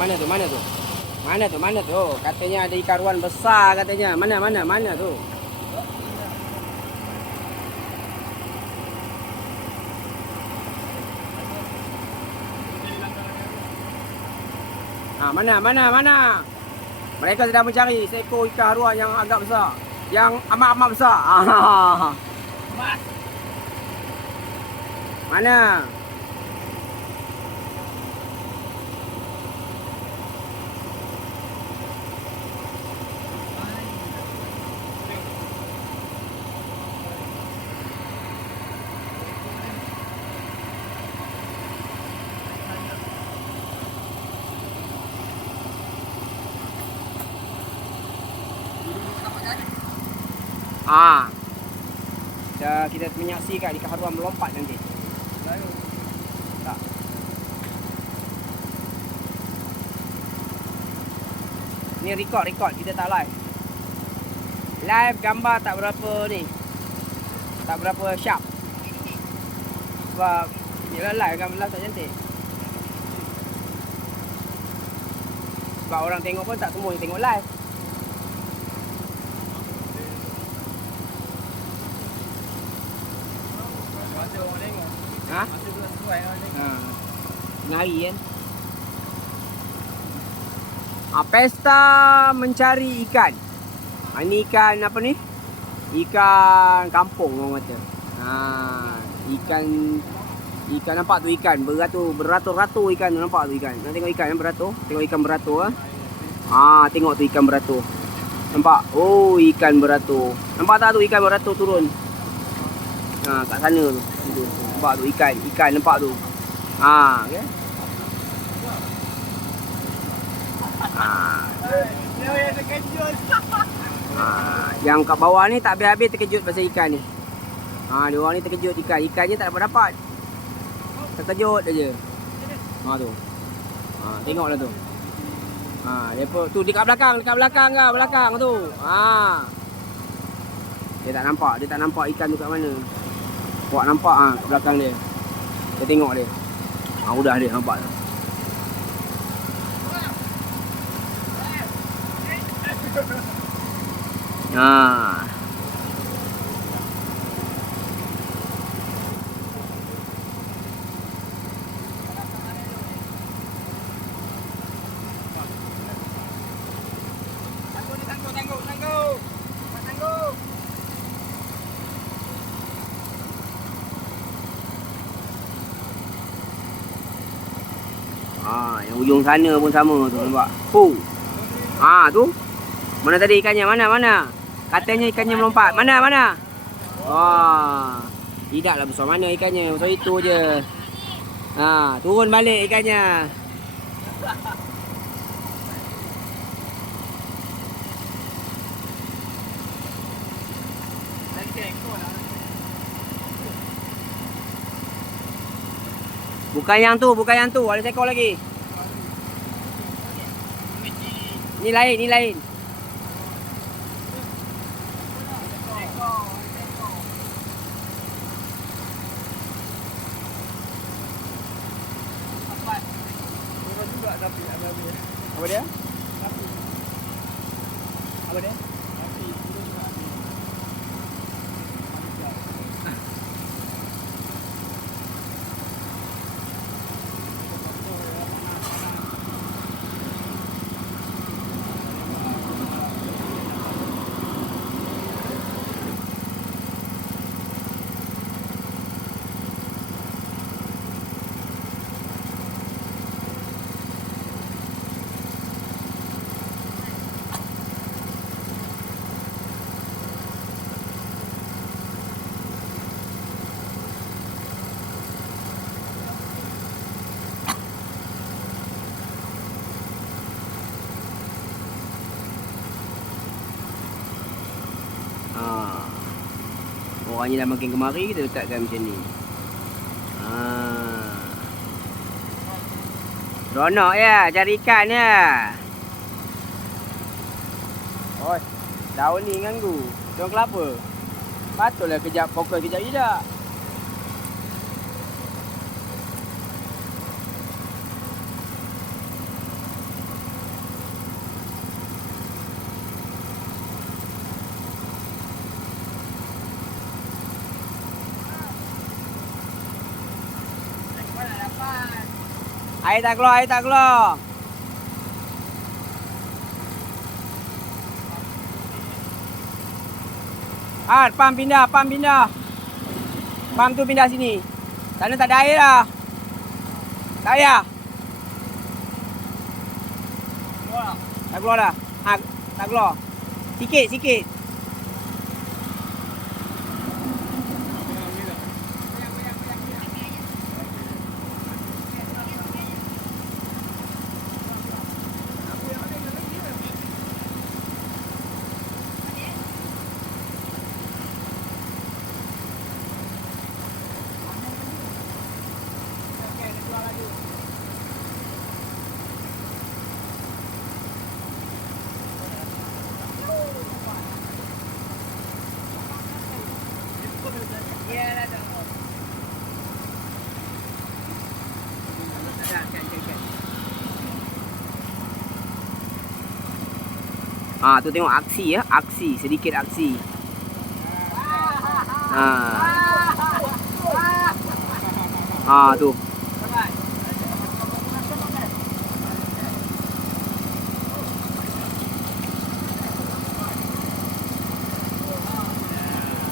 Mana tu? Mana tu? Mana tu? Mana tu? Katanya ada ikan ruan besar katanya. Mana tu? Mana? Mereka sedang mencari seekor ikan ruan yang agak besar. Yang amat-amat besar. Mana? Kita menyaksikan ikan haruan melompat nanti. Tak. Ni record kita tak live. Live gambar tak berapa ni. Tak berapa sharp. Sebab yelah live gambar tak cantik. Sebab orang tengok pun tak semua yang tengok live. Ha? Nari kan? Pesta mencari ikan. Ini ikan apa ni? Ikan kampung orang kata. Ikan nampak tu ikan beratur-ratur ikan tu, nampak tu ikan. Nak tengok ikan yang beratur? Tengok ikan beratur tengok tu ikan beratur. Nampak? Oh, ikan beratur. Nampak tak tu ikan beratur turun? Kat sana tu. Nampak tu ikan nampak tu. Okay. Yang kat bawah ni tak habis-habis terkejut pasal ikan ni. Dia orang ni terkejut ikannya tak dapat. Terkejut aja. Tu. Tengoklah tu. Depa tu dekat belakang tu. Dia tak nampak ikan tu kat mana. Awak nampak kat belakang dia. Dia tengok dia. Udah dia nampak. Yang ujung sana pun sama tu, nampak. Tu. Mana tadi ikannya? Mana? Katanya ikannya melompat. Mana? Tidaklah besar mana ikannya, besar itu je. Turun balik ikannya. Bukan yang tu, ada seekor lagi. Ni lain. Apa dia? Orangnya dah makin kemari, kita letakkan macam ni. Seronok ya, cari ikan ya. Daun ni ganggu. Daun kelapa. Patutlah kejap fokus, kejap tidak. Air tak keluar, air tak keluar. Pam pindah, pam pindah. Pam tu pindah sini. Sana tak ada air dah. Tak payah. Tak keluar dah. Tak keluar. Sikit, sikit. Tu tengok aksi ya, aksi, sedikit aksi. Tu.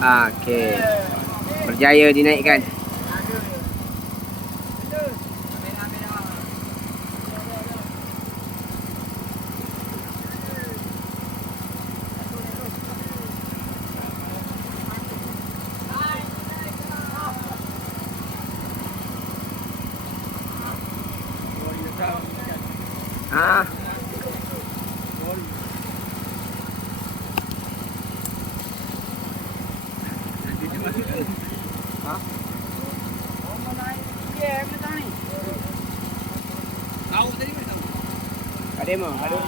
Okey. Berjaya dinaikkan. Tahu tadi mana tahu? Ada mah, ada.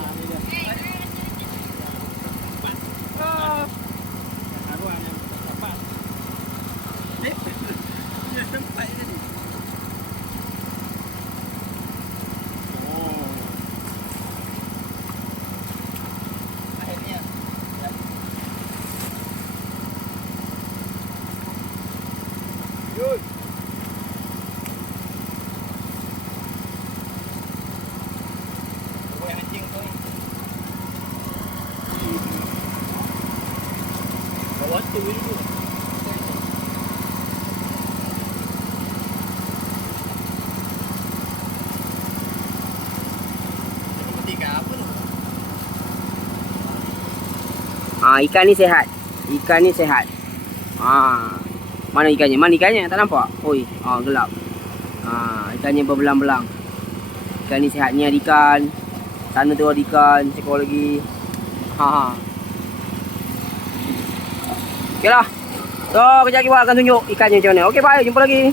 Ikan ni sehat. Ikan ni sehat. Mana ikannya? Mana ikannya? Tak nampak? Oi, gelap. Ikannya berbelang-belang. Ikan ni sehat. Ni ada ikan. Sana tu ada ikan. Seekor lagi. Okey lah. So, kejap lagi buat akan tunjuk ikannya macam mana. Okey, bye. Jumpa lagi.